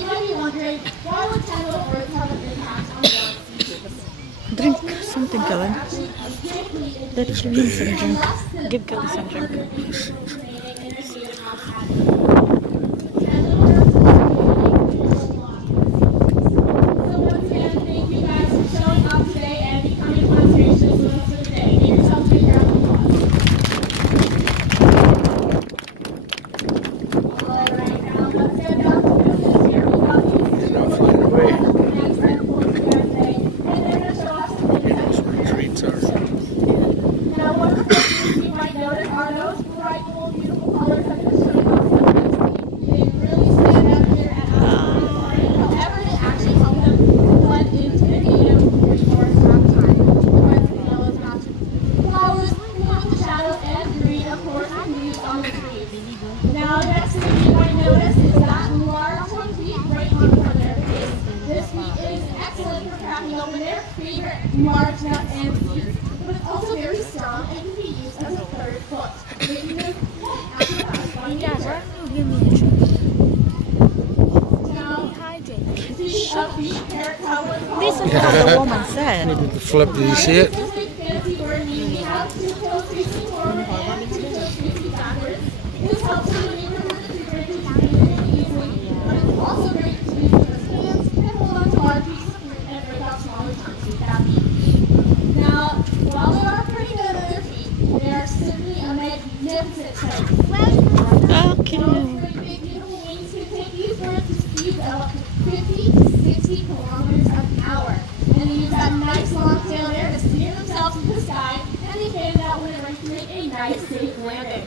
you might be wondering, why would candle birds have an impact on young species? Drink something, Kellen. Let Kellen some drink. Give Kellen some drink. Now, the next thing you might notice is that large one feet right on front of their face. This feet is excellent for cracking open their favorite large nuts and seeds, but it's also very strong and can be used as a third foot, making them quite active by nature. Now, speaking of feet, Parrot cowboys. This is what the woman said. Maybe the flip, do you see it? This big fancy word meaning we have two toes facing forward and two toes facing backwards. This helps you maneuver with your branches easily, but it's also great to use with hands and hold on to large pieces of fruit and break out smaller chunks with that feet. Now, while they are pretty good at their feet, they are simply a magnificent sight. Okay. Those great big beautiful wings can take these birds to speeds of up to 50 to 60 kilometers an hour. And they use that nice long tail there to steer themselves into the sky, and they fan it out whenever to make a nice safe landing.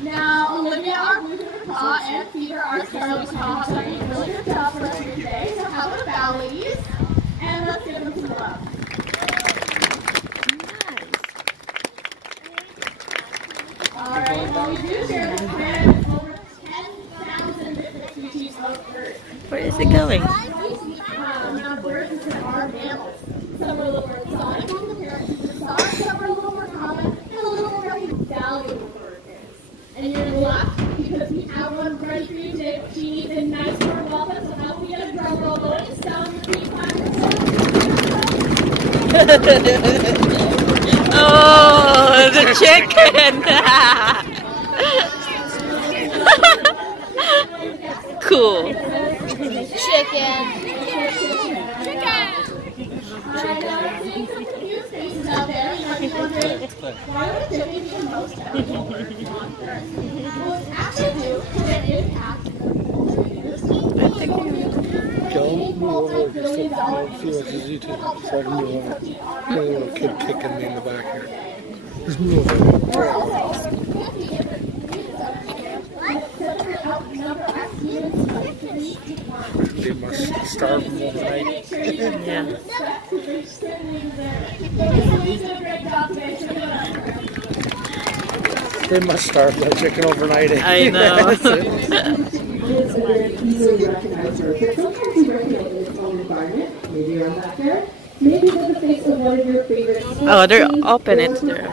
Now, Olivia, our blue-footed paw, and Peter, our scarlet paw, have done a really good job for us here today. So how about a bow, ladies? And let's give them some love. Alright, well, we do share this planet with over 10,000 different species of birds. Where is it going? Now, birds are mammals. Some are a little more exotic, and the parrots are some are a little more common, and a little more valuable bird is. And you're in luck because we have one ready for you today. She needs a nice warm welcome, so how can we get a drum roll going? Sound your feet, Oh, the chicken! Cool. Chicken. Alright, now I'm seeing some confused faces out there. You might be wondering, why would a chicken be the most valuable bird on Earth? Well, it's actually due to their impact in the culture industry. Don't move over, just see what you do. So I can move over. Got a little kid kicking me in the back here. Just move over. They must starve them overnight. Yeah. They must starve that chicken overnight. I know. Maybe they're the face of one of your favorites. Oh, they're open it there.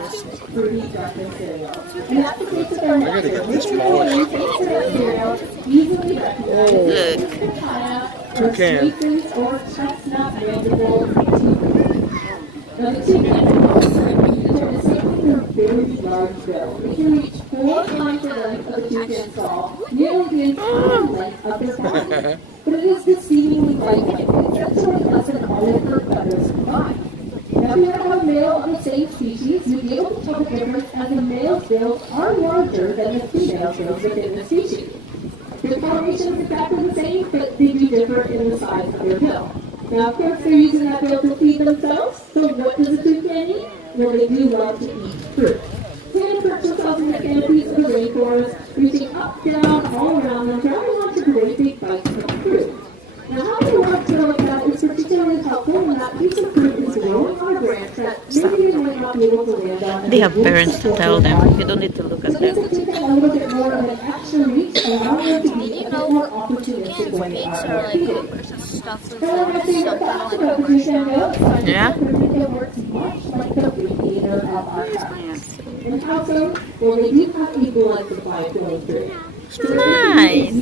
And that's the face of our I gotta get this polished. Look. Toucan. or chestnut mandible toucan. Now the toucan is a very large bill. It can reach 4 times the length of the toucan stall, nearly the entire length of their body. But it is exceedingly light-weight. It's sort of less than all of her feathers combined. Now, if you have a male of the same species, you'll be able to tell the difference as the male's bills are larger than the female's bills within the species. The formation is exactly the same, but they do differ in the size of their bill. Now, of course, they're using that bill to feed themselves. So what does a toucan eat? Well, they do love to eat fruit. They can perch themselves in the canopies of the rainforest, reaching up, down, all around them, grabbing onto great big bites of fruit. Now, how they work to like that is particularly helpful when that piece of fruit is growing on a branch that maybe they might not be able to land on. They have parents to tell them. You don't need to look at So this them. is taking a little bit more of an extra reach and allowing them to be a bit more opportunistic when they are feeding. Yeah? It works much like the radiator of our house. And also, well, they do have a blood supply flowing through. Nice.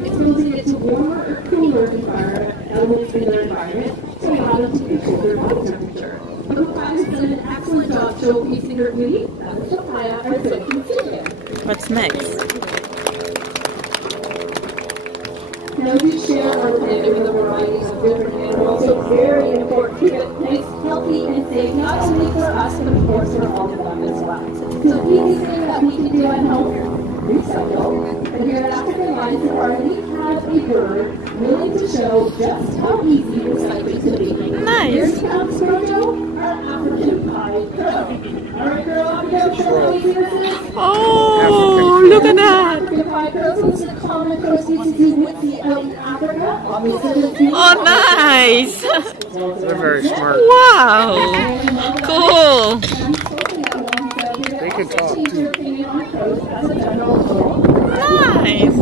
Exposing it to warmer or cooler environment, elements in their environment, to allow them to be colder body temperature. The papaya has done an excellent job showcasing her beauty, and the papaya are soaking chicken. What's next? Now we share our planet with a variety of different animals, so very important to get nice, healthy, and safe, not only for us, but of course for all of them as well. So anything that we can do on help recycle, and here at African Lions Safari, we have a bird willing to show just how easy recycling can be. Nice. Here comes Proto, our African pied crow. Alright, girl, I'm going to show how easy this is. Oh, look at that. African pied crows, it's a common crow species you would see out in Africa. Oh, nice. They're very smart. Wow. Cool. They can talk too. Nice.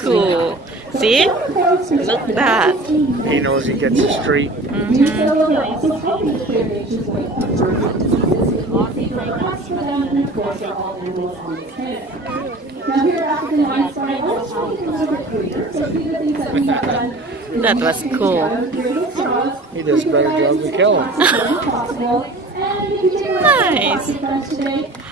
Cool. See? Look at that. He knows he gets the street. That was cool. He does a better job than Kellen. Nice.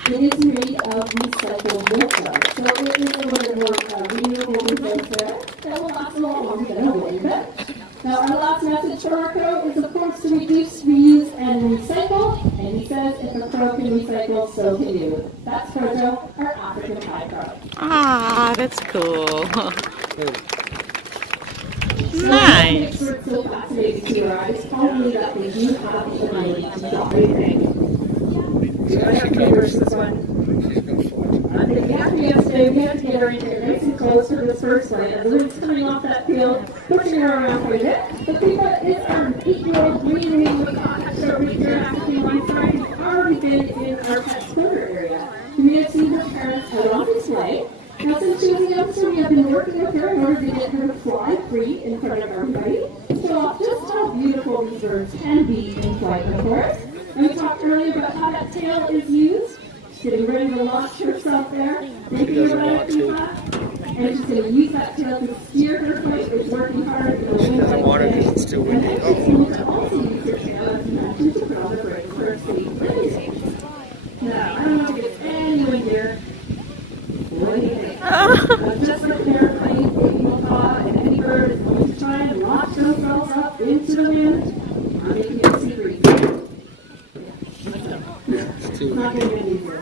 It is made of recycled milk jars. So it is a little more renewable resource there that will last a lot longer than a wooden bed. Now our last message for our crow is of course to reduce, reuse, and recycle. And he says if a crow can recycle, so can you. That's Proto, our African pied crow. Ah, that's cool. Nice. It's so fascinating to your eyes, probably that they do have the ability to fly. Yesterday, we had to get her in here nice and close for this first one. And the wind's coming off that field, pushing her around quite a bit. The Pipa is an 8-year-old green wing with contact over here at African Lions Safari. He's already been in our pet scooter area. You may have seen her parents out on display. Now, since she was a youngster, we have been working with her in order to get her to fly free in front of everybody. Show off just how beautiful these birds can be in flight, of course. And we talked earlier about how that tail is used. She's getting ready to launch herself there. Making her right up and she's going to use that tail to steer her flight. It's working hard. She doesn't want it because it's too windy. She's going to also use her tail as a matching to ground the break for a safe landing. Now, I don't know if it's anyone here. What do you think? Just like an airplane, baby macaw, and any bird is going to try and launch themselves up into the wind. I'm making it a secret. It's too Not windy. going to be easier.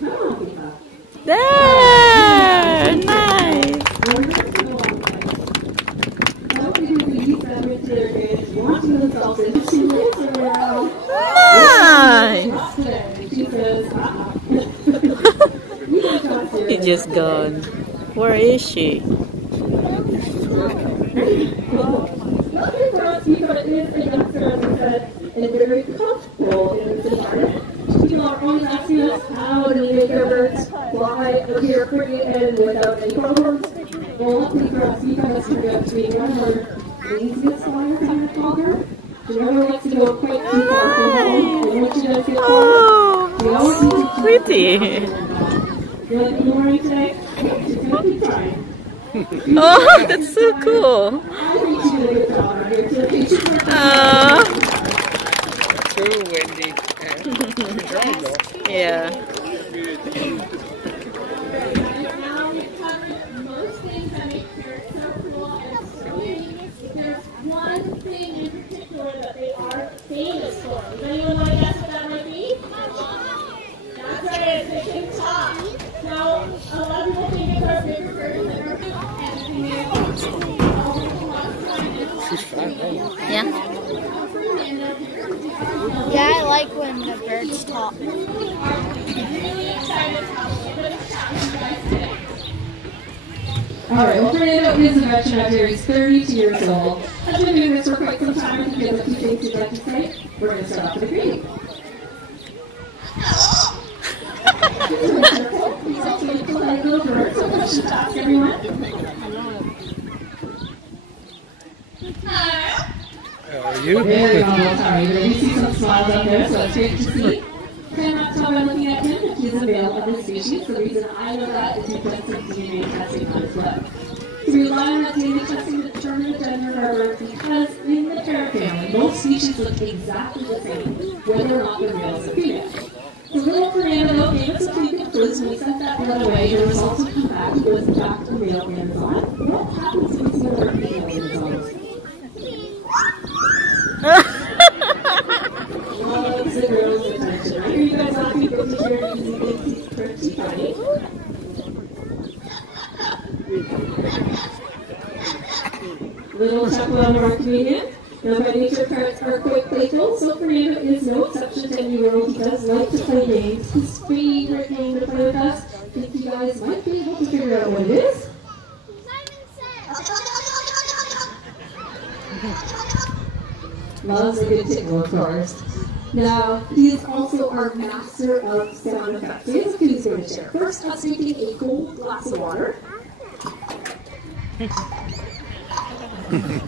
Come on, Pipa. There! Nice. What we do is we use that wind to their advantage, launching themselves into the wind around. Nice. She says, It's just gone. Where is she? And very comfortable in this environment. People are always asking us how do we make our birds fly appear pretty and without any problems. Well, luckily for us, you guys turned out to be one of our easiest flyers, I would call her. She never likes to go quite too far from home. And once she does get far, we always need to keep Pretty. You like the morning today? She's going to keep trying. Oh, that's so cool. I think she did a good job out here too. Too windy. Good job, though. Yeah. Now we've covered most things that make parrots so cool and so unique. There's one thing in particular that they are famous for. Does anyone want to guess what that might be? That's right, they can talk. Now, a lot of people think it's our favorite bird and She's fine, though. Yeah. Yeah, I like when the birds talk. Alright, well, Fernando is a veterinarian. He's 32 years old. I've been doing this for quite some time. If you have a few things you'd like to say, we're going to start off with a greeting. He's actually a polite little bird, so we should ask everyone. How are you? Very humble, sorry. But you see some smiles up there, so it's great to see. Cannot tell by looking at him if he's a male of this species. The reason I know that is because of DNA testing on his web. So we rely on that DNA testing to determine the gender of our birds because in the parrot family, most species look exactly the same, whether or not they're males or females. The little Fernando gave us a few good clues when we sent that bird away. The results would come back. It was in fact a male Amazon. What happens when it's another female Amazon? Loves the girls' attention. I hear you guys all keep looking here and you think he's pretty funny. Little chuckle on our comedian. Now by nature, parrots are quite playful, so Fernando is no exception to any rule. He does like to play games. His favorite game to play with us, I think you guys might be able to figure out what it is. Loves a good tickle, of course. Now, he is also our master of sound effects. So here's a few he's going to share. First, us drinking a cold glass of water.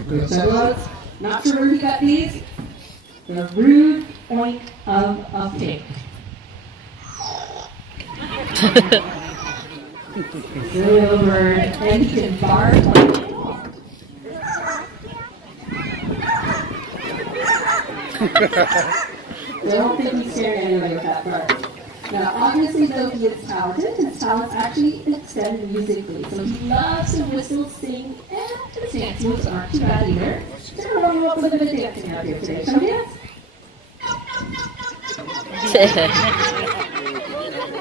Good shout Not sure where he got these. The rude oink of tape. Silly little bird. And he can bark like a dog. I don't think he's scared anybody with that part. Now, obviously, though he is talented, his talents actually extend musically. So he loves to whistle, sing, and his dance moves aren't too bad either. So we're going to up with a bit of dancing out here today. Shall we dance?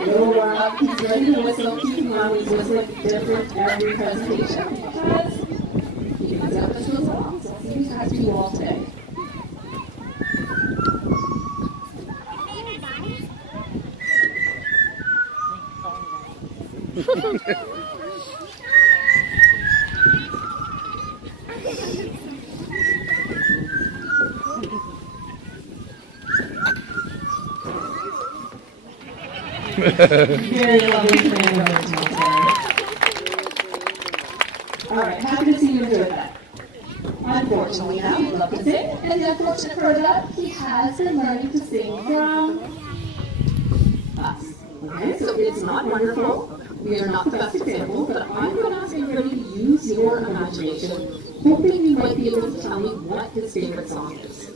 Little Rob, he's ready to whistle. Keep in mind, he's whistling different every presentation because he can up this whistle off. So see if he has you all today. Very lovely command. Alright, happy to see you enjoy that. Unfortunately now, we love to sing, and the unfortunate for that, he has been learning to sing from us. Okay, so it's not wonderful. We are not the best example, but I'm going to ask everybody to use your imagination, hoping you might be able to tell me what his favorite song is.